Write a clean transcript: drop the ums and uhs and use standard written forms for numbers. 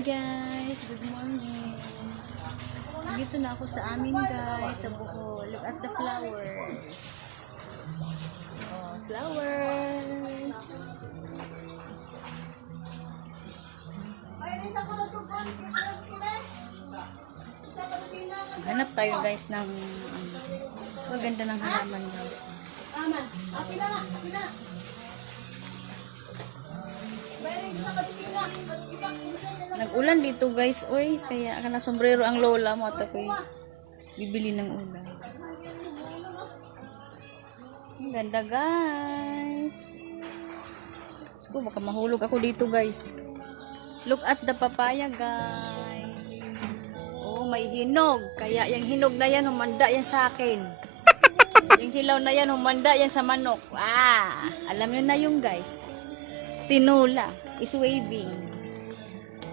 Guys, good morning. Dito na ako sa amin guys, sa Bohol. Look at the flowers. Oh, flowers. Hanap tayo guys ng maganda ng halaman guys. Nag-ulan dito guys, oy, kaya kana sombrero ang lola mo at ako'y bibili ng ulan. Ang ganda guys. So, baka mahulog ako dito guys. Look at the papaya guys. Oh, may hinog. Kaya yung hinog na yan, humanda yan sa akin. Yung hilaw na yan, humanda yan sa manok. Ah, alam nyo na yung guys. Tinula is waving.